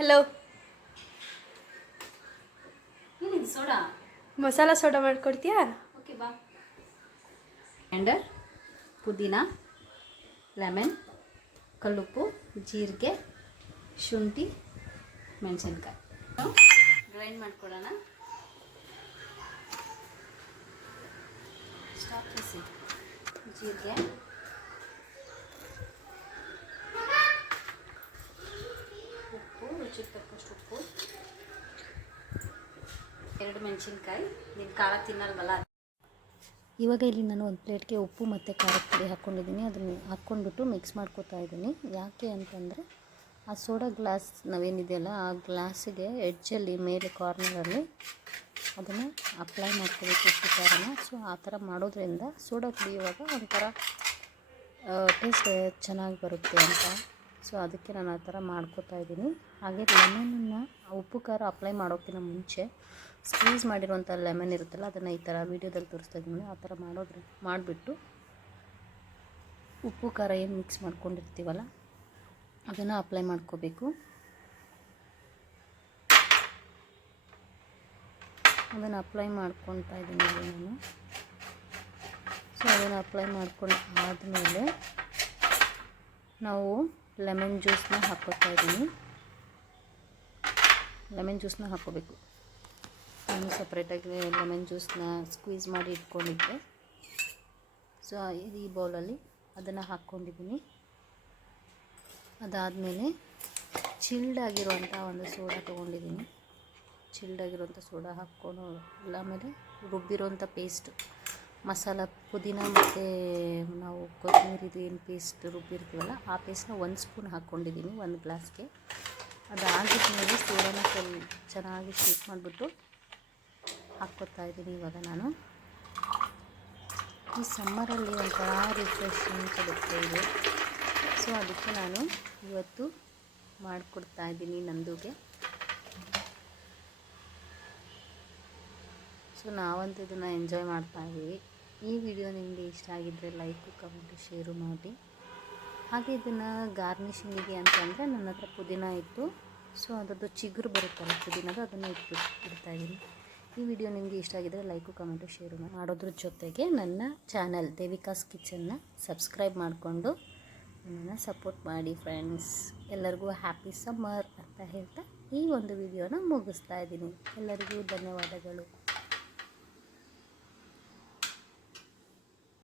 Hello, ಏನಿದು soda? Masala soda ಮಾಡ್ಕೊಡ್ತೀಯಾ? Okay ಬಾ. ಕ್ಯಾಂಡರ್, ಪುದೀನ, ಲೆಮನ್, ಕಲ್ಲುಪ್ಪು, ಜೀರಿಗೆ, ಶುಂಠಿ, ಮೆಣಸಿನ್ಕಾಯಿ ಗ್ರೈಂಡ್ ಮಾಡ್ಕೊಳ್ಳೋಣ. ಸ್ಟಾಪ್ ಹಸಿ ಜೀರಿಗೆ, ಉಪ್ಪು, ರುಚಿಗೆ ತಕ್ಕಷ್ಟು ಉಪ್ಪು, 2 ಮೆಣಸಿನ್ಕಾಯಿ. ನೀನು ಖಾರ ತಿನ್ನಲ್ವಲ್ಲ. ಇವಾಗ ಇಲ್ಲಿ ನಾನು ಒಂದು ಪ್ಲೇಟ್ಗೆ ಉಪ್ಪು ಮತ್ತು ಖಾರದ ಪುಡಿ ಹಾಕ್ಕೊಂಡಿದ್ದೀನಿ. ಅದನ್ನು ಹಾಕ್ಕೊಂಡ್ಬಿಟ್ಟು ಮಿಕ್ಸ್ ಮಾಡ್ಕೊತಾ ಇದ್ದೀನಿ. ಯಾಕೆ ಅಂತಂದರೆ ಆ ಸೋಡಾ ಗ್ಲಾಸ್ ನಾವೇನಿದೆಯಲ್ಲ ಆ ಗ್ಲಾಸಿಗೆ ಎಡ್ಜಲ್ಲಿ ಮೇಲೆ ಕಾರ್ನರಲ್ಲಿ ಅದನ್ನು ಅಪ್ಲೈ ಮಾಡ್ಕೋಬೇಕು ಉಪ್ಪು ಖಾರನ. ಸೊ ಆ ಥರ ಮಾಡೋದ್ರಿಂದ ಸೋಡಾ ಕುಡಿಯುವಾಗ ಒಂಥರ ಟೇಸ್ಟ್ ಚೆನ್ನಾಗಿ ಬರುತ್ತೆ ಅಂತ. ಸೊ ಅದಕ್ಕೆ ನಾನು ಆ ಥರ ಮಾಡ್ಕೋತಾ ಇದ್ದೀನಿ. ಹಾಗೆ ಲೆಮನನ್ನು ಉಪ್ಪು ಖಾರ ಅಪ್ಲೈ ಮಾಡೋಕ್ಕಿಂತ ಮುಂಚೆ ಸ್ಕ್ವೀಸ್ ಮಾಡಿರುವಂಥ ಲೆಮನ್ ಇರುತ್ತಲ್ಲ, ಅದನ್ನು ಈ ಥರ ವೀಡಿಯೋದಲ್ಲಿ ತೋರಿಸ್ತಾ ಇದ್ದೀನಿ. ಆ ಥರ ಮಾಡಿಬಿಟ್ಟು ಉಪ್ಪು ಖಾರ ಏನು ಮಿಕ್ಸ್ ಮಾಡ್ಕೊಂಡಿರ್ತೀವಲ್ಲ ಅದನ್ನು ಅಪ್ಲೈ ಮಾಡ್ಕೋಬೇಕು. ಅದನ್ನು ಅಪ್ಲೈ ಮಾಡ್ಕೊತಾ ಇದ್ದೀನಿ ನಾನು. ಸೊ ಅದನ್ನು ಅಪ್ಲೈ ಮಾಡ್ಕೊಂಡು ಆದಮೇಲೆ ನಾವು ಲೆಮನ್ ಜ್ಯೂಸನ್ನ ಹಾಕ್ಕೋತಾ ಇದ್ದೀನಿ. ಲೆಮನ್ ಜ್ಯೂಸನ್ನ ಹಾಕ್ಕೋಬೇಕು. ನಾನು ಸಪ್ರೇಟಾಗಿ ಲೆಮನ್ ಜ್ಯೂಸನ್ನ ಸ್ಕ್ವೀಸ್ ಮಾಡಿ ಇಟ್ಕೊಂಡಿದ್ದೆ. ಸೊ ಈ ಬೌಲಲ್ಲಿ ಅದನ್ನು ಹಾಕ್ಕೊಂಡಿದ್ದೀನಿ. ಅದಾದಮೇಲೆ ಚಿಲ್ಡ್ ಆಗಿರುವಂಥ ಒಂದು ಸೋಡಾ ತೊಗೊಂಡಿದ್ದೀನಿ. ಚಿಲ್ಡ್ ಆಗಿರುವಂಥ ಸೋಡಾ ಹಾಕ್ಕೊಂಡು ಆಮೇಲೆ ರುಬ್ಬಿರೋಂಥ ಪೇಸ್ಟ್ ಮಸಾಲ ಪುದೀನ ಮತ್ತು ನಾವು ಕೊತ್ತಂಬರಿದು ಏನು ಪೇಸ್ಟ್ ರುಬ್ಬಿರ್ತೀವಲ್ಲ ಆ ಪೇಸ್ಟ್ನ 1 ಸ್ಪೂನ್ ಹಾಕ್ಕೊಂಡಿದ್ದೀನಿ 1 ಗ್ಲಾಸ್ಗೆ. ಅದಾಗಿದ್ಮೇಲೆ ಸೋಡಾನ ಚೆನ್ನಾಗಿ ಶೇಕ್ ಮಾಡಿಬಿಟ್ಟು ಹಾಕ್ಕೊತಾ ಇದ್ದೀನಿ. ಇವಾಗ ನಾನು ಈ ಸಮ್ಮರಲ್ಲಿ ಒಂಥರ ರಿಫ್ರೆಶಿಂಗ್ ಕೊಡುತ್ತೆ ಇದು. ಸೊ ಅದಕ್ಕೆ ನಾನು ಇವತ್ತು ಮಾಡಿಕೊಡ್ತಾ ಇದ್ದೀನಿ ನಂದುಗೆ. ಸೊ ನಾವಂತೂ ಇದನ್ನು ಎಂಜಾಯ್ ಮಾಡ್ತಾಯಿದ್ದೀವಿ. ಈ ವಿಡಿಯೋ ನಿಮಗೆ ಇಷ್ಟ ಆಗಿದ್ದರೆ ಲೈಕು ಕಮೆಂಟು ಶೇರು ಮಾಡಿ. ಹಾಗೆ ಇದನ್ನು ಗಾರ್ನಿಷಿಂಗಿಗೆ ಅಂತಂದರೆ ನನ್ನ ಹತ್ರ ಪುದೀನ ಇತ್ತು. ಸೊ ಅದರದ್ದು ಚಿಗುರು ಬರುತ್ತಲ್ಲ ಪುದೀನದು, ಅದನ್ನು ಇಡ್ತಾಯಿದ್ದೀನಿ. ಈ ವಿಡಿಯೋ ನಿಮಗೆ ಇಷ್ಟ ಆಗಿದ್ದರೆ ಲೈಕು ಕಮೆಂಟು ಶೇರು ಮಾಡೋದ್ರ ಜೊತೆಗೆ ನನ್ನ ಚಾನಲ್ ದೇವಿಕಾಸ್ ಕಿಚನ್ನ ಸಬ್ಸ್ಕ್ರೈಬ್ ಮಾಡಿಕೊಂಡು ನನ್ನನ್ನು ಸಪೋರ್ಟ್ ಮಾಡಿ ಫ್ರೆಂಡ್ಸ್. ಎಲ್ಲರಿಗೂ ಹ್ಯಾಪಿ ಸಮ್ಮರ್ ಅಂತ ಹೇಳ್ತಾ ಈ ಒಂದು ವಿಡಿಯೋನ ಮುಗಿಸ್ತಾ ಇದ್ದೀನಿ. ಎಲ್ಲರಿಗೂ ಧನ್ಯವಾದಗಳು.